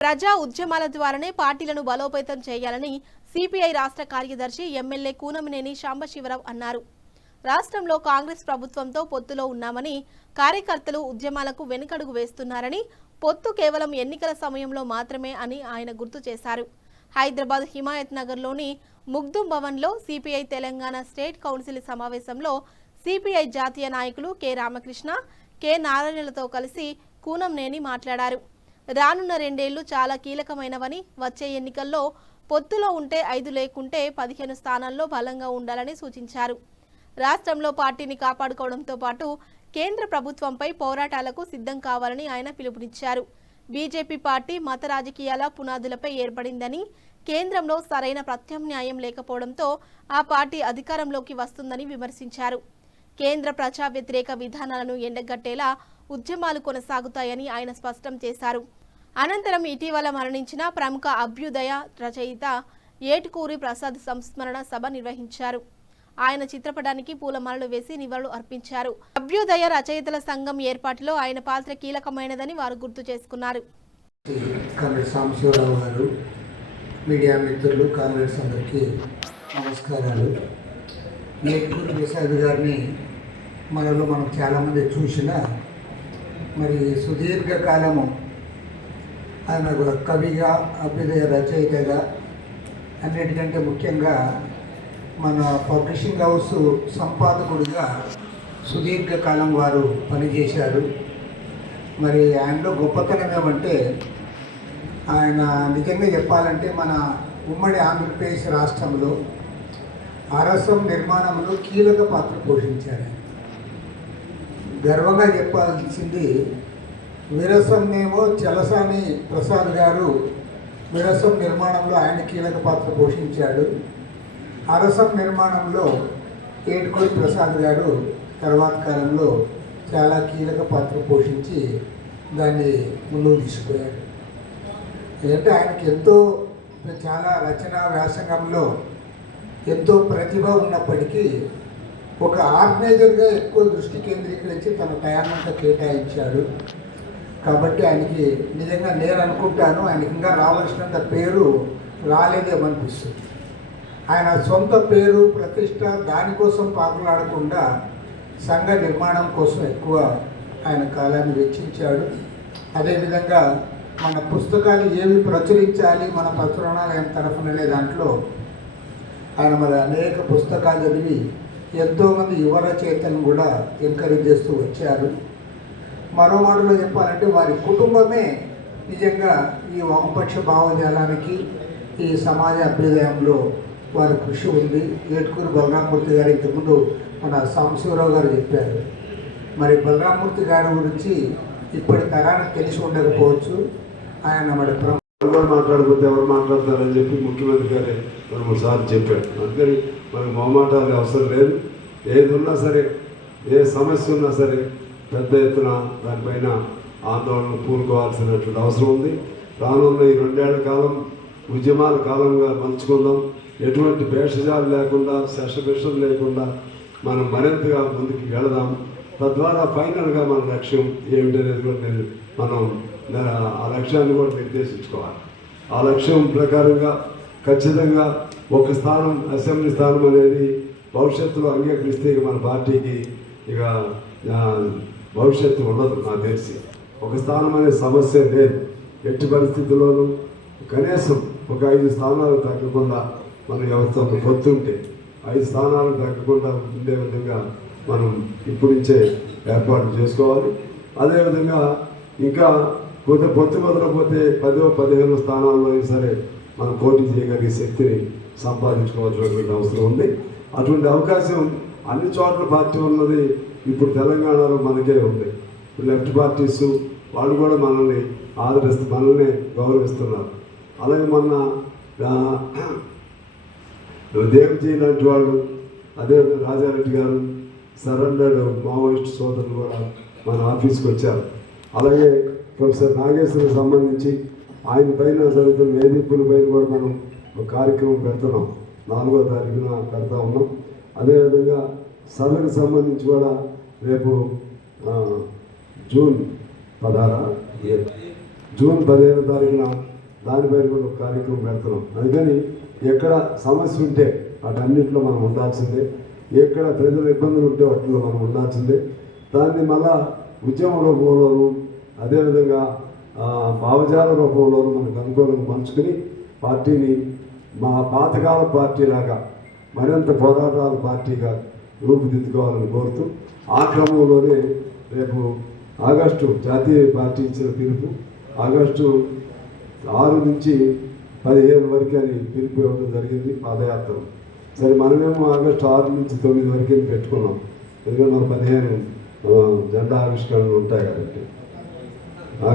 ప్రజా ఉద్యమాల ద్వారానే పార్టీలను బలోపేతం చేయాలని సిపిఐ రాష్ట్ర కార్యదర్శి ఎమ్మెల్యే కూనమినేని సాంబశివరావు అన్నారు. రాష్ట్రంలో కాంగ్రెస్ ప్రభుత్వంతో పొత్తులో ఉన్నామని, కార్యకర్తలు ఉద్యమాలకు వెనుకడుగు వేస్తున్నారని, పొత్తు కేవలం ఎన్నికల సమయంలో మాత్రమే అని ఆయన గుర్తు చేశారు. హైదరాబాద్ హిమాయత్ నగర్లోని ముగ్దుం భవన్లో సిపిఐ తెలంగాణ స్టేట్ కౌన్సిల్ సమావేశంలో సిపిఐ జాతీయ నాయకులు కె రామకృష్ణ, కె నారాయణలతో కలిసి కూనంనేని మాట్లాడారు. రానున్న 2 ఏళ్లు చాలా కీలకమైనవని, వచ్చే ఎన్నికల్లో పొత్తులో ఉంటే 5 లేకుంటే 15 స్థానాల్లో బలంగా ఉండాలని సూచించారు. రాష్ట్రంలో పార్టీని కాపాడుకోవడంతో పాటు కేంద్ర ప్రభుత్వంపై పోరాటాలకు సిద్ధం కావాలని ఆయన పిలుపునిచ్చారు. బీజేపీ పార్టీ మత రాజకీయాల పునాదులపై ఏర్పడిందని, కేంద్రంలో సరైన ప్రత్యామ్నాయం లేకపోవడంతో ఆ పార్టీ అధికారంలోకి వస్తుందని విమర్శించారు. కేంద్ర ప్రజా వ్యతిరేక విధానాలను ఎండగట్టేలా ఉద్యమాలు కొనసాగుతాయని ఆయన స్పష్టం చేశారు. అనంతరం ఇటీవల మరణించిన ప్రముఖ అభ్యుదయ రచయిత ఏటుకూరి ప్రసాద్ సంస్మరణ సభ నిర్వహించారు. ఆయన చిత్రపటానికి పూలమాలలు వేసి నివాళులు అర్పించారు. అభ్యుదయ రచయితల సంఘం ఏర్పాటులో ఆయన పాత్ర కీలకమైనదని వారు గుర్తు చేసుకున్నారు. మీడియా మిత్రులు, కాంగ్రెస్ అందరికీ నమస్కారాలు. ఏటుకూరి ప్రసాద్ గారిని మనం చాలామంది చూసిన, మరి సుదీర్ఘకాలము ఆయన కవిగా, అభ్యుదయ రచయితగా, అన్నిటికంటే ముఖ్యంగా మన పబ్లిషింగ్ హౌస్ సంపాదకుడిగా సుదీర్ఘకాలం వారు పనిచేశారు. మరి ఆయనలో గొప్పతనం ఏమంటే, ఆయన నిజంగా చెప్పాలంటే మన ఉమ్మడి ఆంధ్రప్రదేశ్ రాష్ట్రంలో అరసం నిర్మాణంలో కీలక పాత్ర పోషించారు. గర్వంగా చెప్పాల్సింది, విరసంనేమో చలసాని ప్రసాద్ గారు విరసం నిర్మాణంలో ఆయన కీలక పాత్ర పోషించాడు. అరసం నిర్మాణంలో ఏటుకూరి ప్రసాద్ గారు తర్వాత కాలంలో చాలా కీలక పాత్ర పోషించి దాన్ని ముందుకు తీసుకుపోయారు. అంటే ఆయనకి చాలా రచనా వ్యాసంగంలో ఎంతో ప్రతిభ ఉన్నప్పటికీ ఒక ఆర్గనైజర్గా ఎక్కువ దృష్టి కేంద్రీకరించి తన టయాన్నంతా కేటాయించాడు. కాబట్టి ఆయనకి నిజంగా నేను అనుకుంటాను, ఆయనకి ఇంకా రావాల్సినంత పేరు రాలేదేమనిపిస్తుంది. ఆయన సొంత పేరు, ప్రతిష్ట దానికోసం పాకులాడకుండా సంఘ నిర్మాణం కోసం ఎక్కువ ఆయన కాలాన్ని వెచ్చించాడు. అదేవిధంగా మన పుస్తకాలు ఏవి ప్రచురించాలి, మన ప్రచురణాలయం తరఫుననే దాంట్లో ఆయన మరి అనేక పుస్తకాలు చదివి ఎంతోమంది యువ రచయితలను కూడా ఎంకరేజ్ చేస్తూ వచ్చారు. మరో మాటలో చెప్పాలంటే వారి కుటుంబమే నిజంగా ఈ వామపక్ష భావజాలానికి, ఈ సమాజ అభ్యుదయంలో వారి కృషి ఉంది. ఏటుకూరి బలరామూర్తి గారు ఇంతకుముందు మన సాంబశివరావు గారు చెప్పారు. మరి బలరామూర్తి గారి గురించి ఇప్పటి తరానికి తెలిసి ఉండకపోవచ్చు. ఆయన మరి మాట్లాడకపోతే ఎవరు మాట్లాడతారని చెప్పి ముఖ్యమంత్రి గారే 2-3 సార్లు చెప్పారు. అందుకని మనకు మొహమాటాలు అవసరం లేదు. ఏది ఉన్నా సరే, ఏ సమస్య ఉన్నా సరే పెద్ద ఎత్తున దానిపైన ఆందోళన పూనుకోవాల్సినటువంటి అవసరం ఉంది. రానున్న ఈ 2 ఏళ్ల కాలం ఉద్యమాల కాలంగా మలుచుకుందాం. ఎటువంటి భేషజాలు లేకుండా, శశభిషం లేకుండా మనం మరింతగా ముందుకు వెళదాం. తద్వారా ఫైనల్గా మన లక్ష్యం ఏమిటనేది కూడా మనం ఆ లక్ష్యాన్ని కూడా నిర్దేశించుకోవాలి. ఆ లక్ష్యం ప్రకారంగా ఖచ్చితంగా ఒక స్థానం, అసెంబ్లీ స్థానం అనేది భవిష్యత్తులో అంగీకరిస్తే మన పార్టీకి ఇక భవిష్యత్తు ఉండదు. నాకు తెలిసి ఒక స్థానం అనే సమస్య లేదు. ఎట్టి పరిస్థితుల్లోనూ కనీసం ఒక 5 స్థానాలు తగ్గకుండా మన వ్యవస్థ పొత్తుంటే 5 స్థానాలు తగ్గకుండా ఉండే విధంగా మనం ఇప్పుడు నుంచే ఏర్పాట్లు చేసుకోవాలి. అదేవిధంగా ఇంకా పొత్తు మొదలపోతే 10-15 స్థానాల్లో సరే మనం పోటీ చేయగలిగే శక్తిని సంపాదించుకోవాల్సినటువంటి అవసరం ఉంది. అటువంటి అవకాశం అన్ని చోట్ల పార్టీ ఉన్నది ఇప్పుడు తెలంగాణలో మనకే ఉంది. లెఫ్ట్ పార్టీస్ వాళ్ళు కూడా మనల్ని మనల్ని గౌరవిస్తున్నారు. అలాగే మొన్న దేవజీ లాంటి వాళ్ళు, అదే రాజారెడ్డి గారు, సరెండర్డ్ మావోయిస్ట్ సోదరులు కూడా మన ఆఫీస్కి వచ్చారు. అలాగే ప్రొఫెసర్ నాగేశ్వరికి సంబంధించి ఆయన పైన జరుగుతున్న వేధింపుల పైన కూడా మనం ఒక కార్యక్రమం పెడుతున్నాం. 4వ తారీఖున పెడతా ఉన్నాం. అదేవిధంగా సభకు సంబంధించి కూడా రేపు జూన్ 15వ తారీఖున దానిపైన కూడా ఒక కార్యక్రమం పెడుతున్నాం. అందుకని ఎక్కడ సమస్య ఉంటే వాటన్నింటిలో మనం ఉండాల్సిందే, ఎక్కడ ప్రజల ఇబ్బందులు ఉంటే వాటిలో మనం ఉండాల్సిందే. దాన్ని మళ్ళా ఉద్యమ రూపంలోనూ అదేవిధంగా భావజాల రూపంలోనూ మనకు అనుకూలంగా పంచుకుని పార్టీని మా పాతకాల పార్టీలాగా మరింత పోరాటాల పార్టీగా రూపుదిద్దుకోవాలని కోరుతూ ఆ క్రమంలోనే రేపు ఆగస్టు జాతీయ పార్టీ ఇచ్చిన పిలుపు ఆగస్టు 6 నుంచి 15 వరకు అని పిలుపు ఇవ్వడం జరిగింది పాదయాత్ర. సరే మనమేమో ఆగస్టు 6 నుంచి 9 వరకు పెట్టుకున్నాం, ఎందుకంటే మన 15 జెండా ఆవిష్కరణలు ఉంటాయి కాబట్టి.